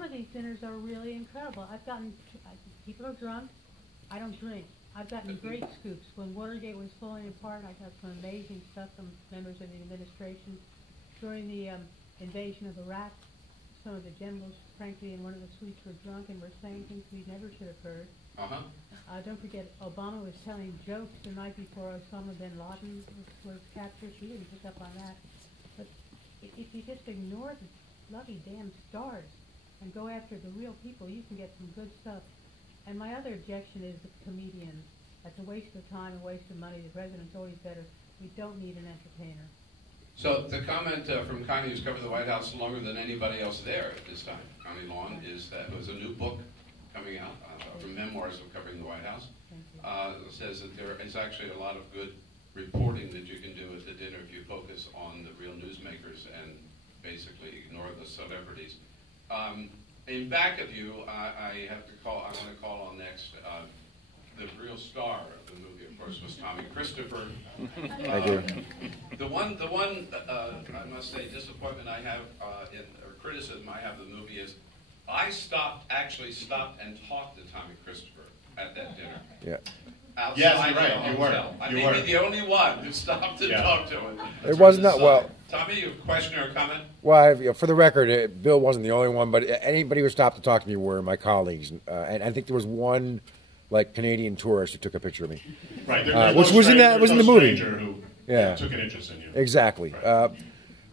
some of these dinners are really incredible. People are drunk. I don't drink. I've gotten great scoops. When Watergate was falling apart, I got some amazing stuff from members of the administration. During the invasion of Iraq, some of the generals, frankly, in one of the suites were drunk and were saying things we never should have heard. Don't forget, Obama was telling jokes the night before Osama bin Laden was captured. He didn't pick up on that. But if you just ignore the bloody damn stars and go after the real people, you can get some good stuff. And my other objection is the comedians. That's a waste of time, a waste of money. The president's always better. We don't need an entertainer. So the comment from Connie, who's covered the White House longer than anybody else there at this time, Connie Long, is that it was a new book coming out from memoirs of covering the White House. Says that there is actually a lot of good reporting that you can do at the dinner if you focus on the real newsmakers and basically ignore the celebrities. In back of you, I want to call on next the real star of the movie, of course, was Tommy Christopher. Thank you. The one I must say disappointment I have or criticism I have of the movie is I actually stopped and talked to Tommy Christopher at that dinner. Yeah. Outside yes, you're right. You were. I may be the only one who stopped and talked to him. It was not well. Tommy, you have a question or a comment? Well, for the record, Bill wasn't the only one, but anybody who stopped to talk to me were my colleagues, and I think there was one like Canadian tourist who took a picture of me. Right, which was in the movie. Who took an interest in you. Exactly. Right.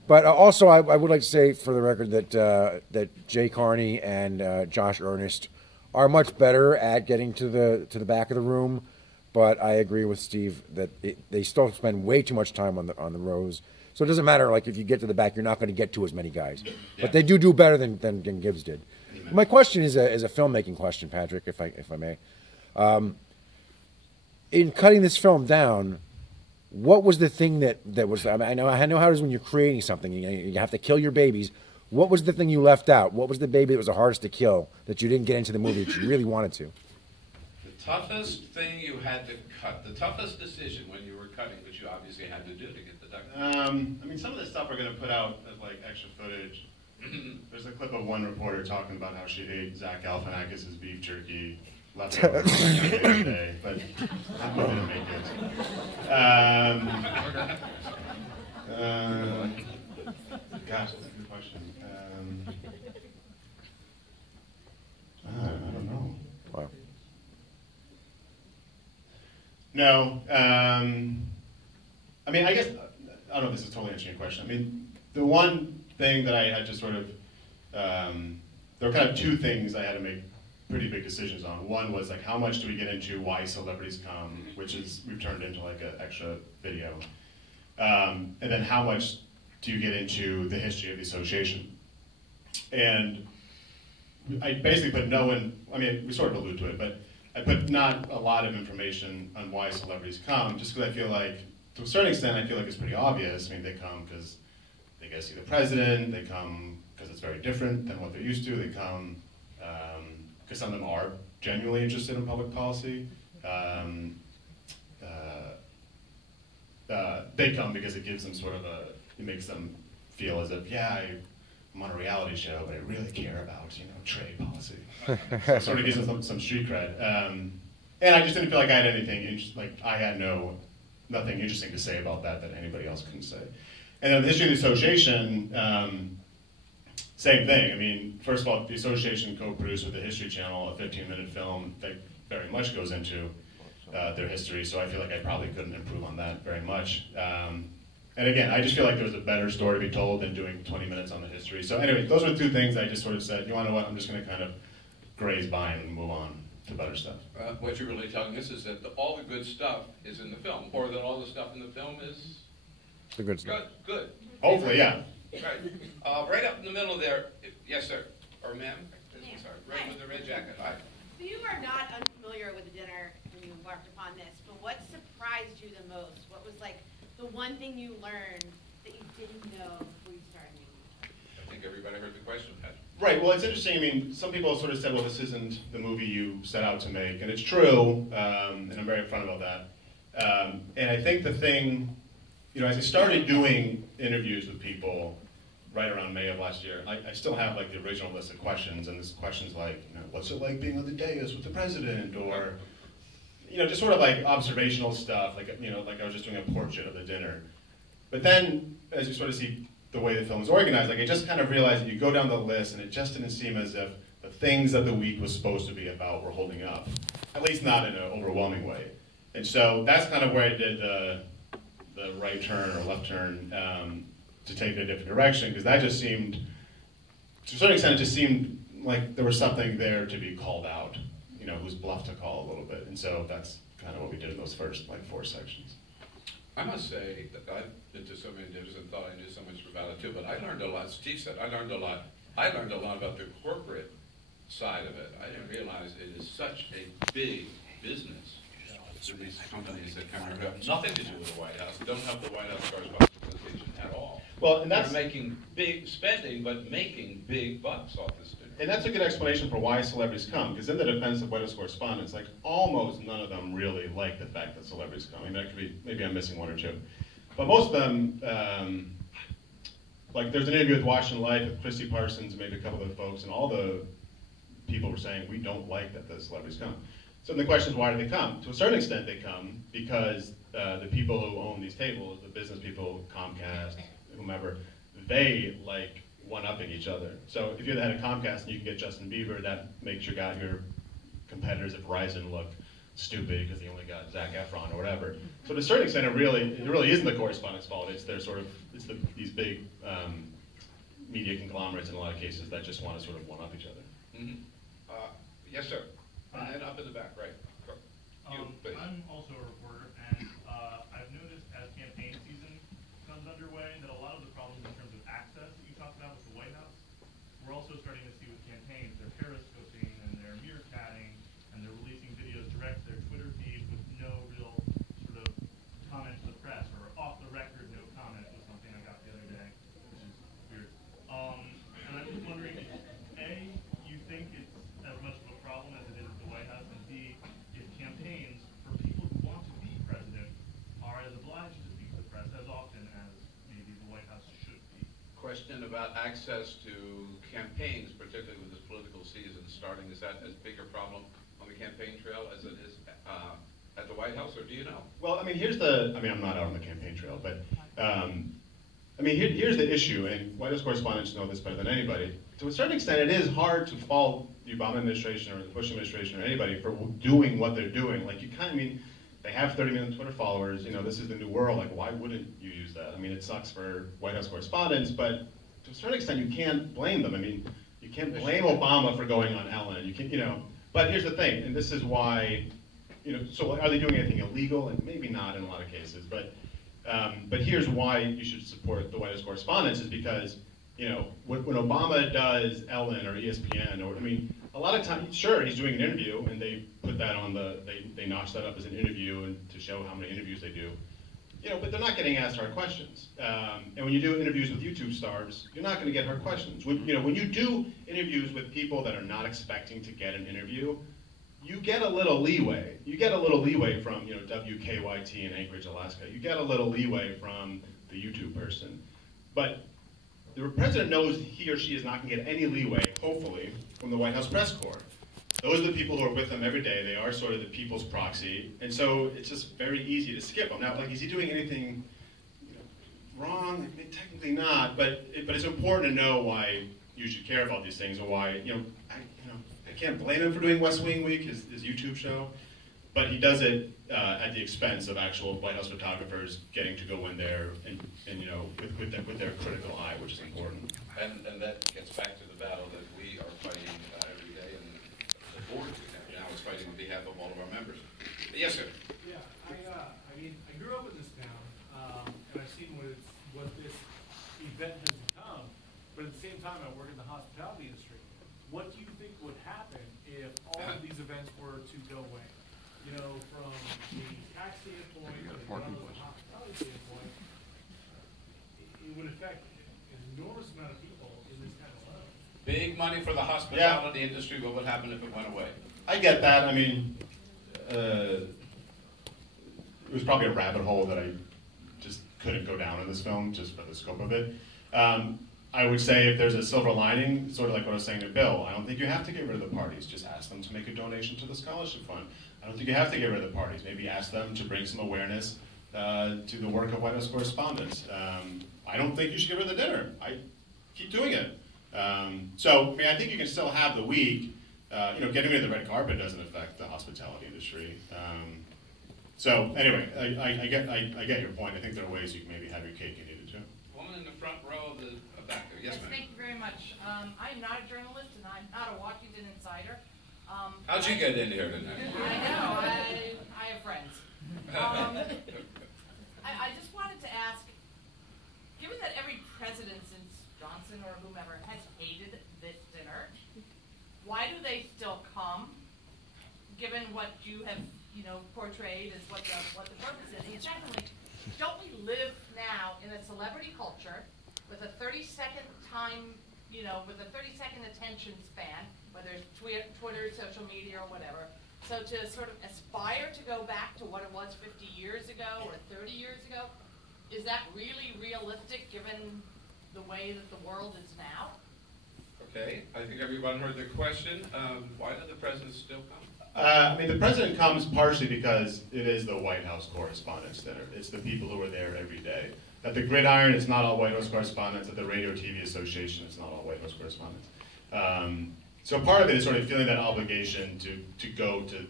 But also, I would like to say, for the record, that Jay Carney and Josh Ernest are much better at getting to the back of the room. But I agree with Steve that they still spend way too much time on the rows. So it doesn't matter. Like if you get to the back, you're not going to get to as many guys. Yeah. But they do better than Gibbs did. Amen. My question is a filmmaking question, Patrick, if I may. In cutting this film down, what was the thing that was? I mean, I know how it is when you're creating something. You have to kill your babies. What was the thing you left out? What was the baby that was the hardest to kill that you didn't get into the movie that you really wanted to? The toughest thing you had to cut, the toughest decision when you were cutting, which you obviously had to do to get the duck. I mean, some of the stuff we're going to put out as like extra footage. There's a clip of one reporter talking about how she ate Zach Galifianakis' beef jerky leftovers the other day, but I'm not going to make it. Gosh, that's a good question. I don't know. Wow. No. I mean, I guess, I don't know if this is totally answering your question. I mean, the one thing that I had to sort of, there were kind of two things I had to make pretty big decisions on. One was like, how much do we get into why celebrities come, which is, we've turned into like an extra video. And then how much do you get into the history of the association? And I basically put I mean, we sort of allude to it, but I put not a lot of information on why celebrities come, just because I feel like, to a certain extent, I feel like it's pretty obvious. I mean, they come because they get to see the president, they come because it's very different than what they're used to, they come because some of them are genuinely interested in public policy. They come because it gives them sort of it makes them feel as if, yeah, I'm on a reality show, but I really care about, trade policy. So it sort of gives them some street cred. And I just didn't feel like I had anything, I had nothing interesting to say about that anybody else couldn't say. And then the history of the association, same thing. I mean, first of all, the association co-produced with the History Channel a 15-minute film that very much goes into their history, so I feel like I probably couldn't improve on that very much. And again, I just feel like there was a better story to be told than doing 20 minutes on the history. So anyway, those were the two things I just sort of said, you want to know what, I'm just going to kind of graze by and move on to better stuff. What you're really telling us is that all the good stuff is in the film, or that all the stuff in the film is the good stuff. Good. Hopefully, yeah. Right. Right up in the middle there. Yes, sir. Or ma'am? Sorry. Right with the red jacket. Hi. So you are not unfamiliar with the dinner when you embarked upon this, but what surprised you the most? What was like the one thing you learned that you didn't know before you started making it? I think everybody heard the question, Patrick. Right, well, it's interesting. I mean, some people sort of said, well, this isn't the movie you set out to make, and it's true, and I'm very upfront about that. And I think the thing, as I started doing interviews with people, right around May of last year, I still have like the original list of questions, and there's questions like, what's it like being on the dais with the president, or just sort of like observational stuff, like like I was just doing a portrait of the dinner. But then, as you sort of see the way the film is organized, like I just kind of realized that you go down the list, and it just didn't seem as if the things that the week was supposed to be about were holding up, at least not in an overwhelming way. And so that's kind of where I did the right turn or left turn to take it a different direction, because that just seemed, to a certain extent, it just seemed like there was something there to be called out, whose bluff to call a little bit. And so that's kind of what we did in those first like 4 sections. I must say that I've been to so many dinners and thought I knew so much about it too, but I learned a lot. Steve said I learned a lot. I learned a lot about the corporate side of it. I didn't realize it is such a big business. So these companies that come here have nothing to do with the White House, don't have the White House Correspondents Association at all. Well, and that's they're making big spending, but making big bucks off this dinner. And that's a good explanation for why celebrities come, because in the defense of White House Correspondents, like almost none of them really like the fact that celebrities come. I mean, that could be, maybe I'm missing 1 or 2. But most of them, like there's an interview with Washington Life with Christy Parsons and maybe a couple of other folks, and all the people were saying, we don't like that the celebrities come. So then the question is, why do they come? To a certain extent, they come because the people who own these tables, the business people, Comcast, whomever, they like one-upping each other. So if you're the head of Comcast and you can get Justin Bieber, that makes your competitors at Verizon look stupid because they only got Zac Efron or whatever. So to a certain extent, it really isn't the correspondent's fault. It's these big media conglomerates in a lot of cases that just want to sort of one-up each other. Mm-hmm. Yes, sir. And then up in the back, right. I'm also a reporter, and I've noticed as campaign season comes underway that a lot of the problems in terms of access that you talked about with the White House, we're also starting to see with campaigns. They're periscoping and they're meerkatting and they're releasing videos direct to their Twitter feed with no real sort of comment to the press, or off the record, no comment was something I got the other day, which is weird. And I'm just wondering if A, you think it's as much of a problem as it is at the White House, and B, if campaigns for people who want to be president are as obliged to speak to the press as often as maybe the White House should be. Question about access to campaigns, particularly with this political season starting. Is that as big a problem on the campaign trail as it is at the White House, or do you know? Well, I mean, I'm not out on the campaign trail, but here's the issue, and White House correspondents know this better than anybody. To a certain extent, it is hard to fault the Obama administration or the Bush administration or anybody for doing what they're doing. Like, they have 30 million Twitter followers. This is the new world. Like, why wouldn't you use that? I mean, it sucks for White House correspondents, but to a certain extent, you can't blame them. I mean, you can't blame Obama for going on Ellen. You can, But here's the thing, and this is why, so are they doing anything illegal? And maybe not in a lot of cases, but here's why you should support the White House correspondents is because, when Obama does Ellen or ESPN, a lot of times, sure, he's doing an interview, and they put that on they notch that up as an interview and to show how many interviews they do. But they're not getting asked hard questions. And when you do interviews with YouTube stars, you're not going to get hard questions. When you do interviews with people that are not expecting to get an interview, you get a little leeway. You get a little leeway from WKYT in Anchorage, Alaska. You get a little leeway from the YouTube person. But the president knows he or she is not going to get any leeway, hopefully, from the White House press corps. Those are the people who are with him every day. They are sort of the people's proxy. And so it's just very easy to skip them. Now, is he doing anything wrong? Technically not, but it's important to know why you should care about these things and why, I can't blame him for doing West Wing Week, his YouTube show, but he does it at the expense of actual White House photographers getting to go in there and with their critical eye, which is important. And that gets back to the battle that we are fighting every day, and the board now is fighting on behalf of all of our members. Yes, sir. Yeah, I grew up in this town, and I've seen what this event has become. But at the same time, I work in the hospitality industry. What do you think would happen if all of these events were to go away? From the tax standpoint, as well as the hospitality standpoint, it would affect an enormous amount of people in this kind of level. Big money for the hospitality industry. What would happen if it went away? I get that. It was probably a rabbit hole that I just couldn't go down in this film, just for the scope of it. I would say if there's a silver lining, sort of like what I was saying to Bill, I don't think you have to get rid of the parties. Just ask them to make a donation to the scholarship fund. I don't think you have to get rid of the parties. Maybe ask them to bring some awareness to the work of White House Correspondents. I don't think you should get rid of the dinner. I keep doing it. So, I mean, I think you can still have the week. Getting rid of the red carpet doesn't affect the hospitality industry. So, anyway, I get your point. I think there are ways you can maybe have your cake and eat it too. Woman in the front row of the back there. Yes, ma'am. Thank you very much. I'm not a journalist and I'm not a Washington insider. How'd you get in here tonight? I know. I have friends. I just wanted to ask, given that every president since Johnson or whomever has hated this dinner, why do they still come? Given what you have, portrayed as what the purpose is. And secondly, don't we live now in a celebrity culture with a 30-second time, with a 30-second attention span, whether it's Twitter, social media, or whatever. So to sort of aspire to go back to what it was 50 years ago or 30 years ago, is that really realistic given the way that the world is now? Okay, I think everyone heard the question. Why do the presidents still come? The president comes partially because it is the White House Correspondents' Dinner. It's the people who are there every day. At the Gridiron, it's not all White House correspondents. At the Radio TV Association, it's not all White House correspondents. So part of it is sort of feeling that obligation to go to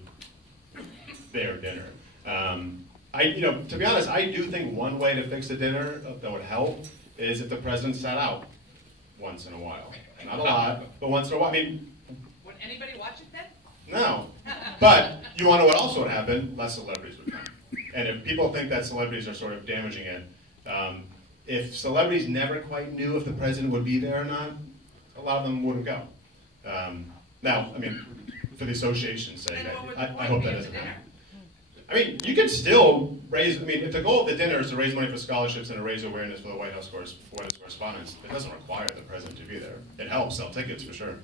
their dinner. To be honest, I do think one way to fix the dinner that would help is if the president sat out once in a while. Not a lot, but once in a while. Would anybody watch it then? No. But you want to know what also would happen? Less celebrities would come. And if people think that celebrities are sort of damaging it, if celebrities never quite knew if the president would be there or not, a lot of them wouldn't go. For the association's sake, I hope that doesn't happen. You can still raise, if the goal of the dinner is to raise money for scholarships and to raise awareness for the White House correspondents, it doesn't require the president to be there. It helps sell tickets for sure.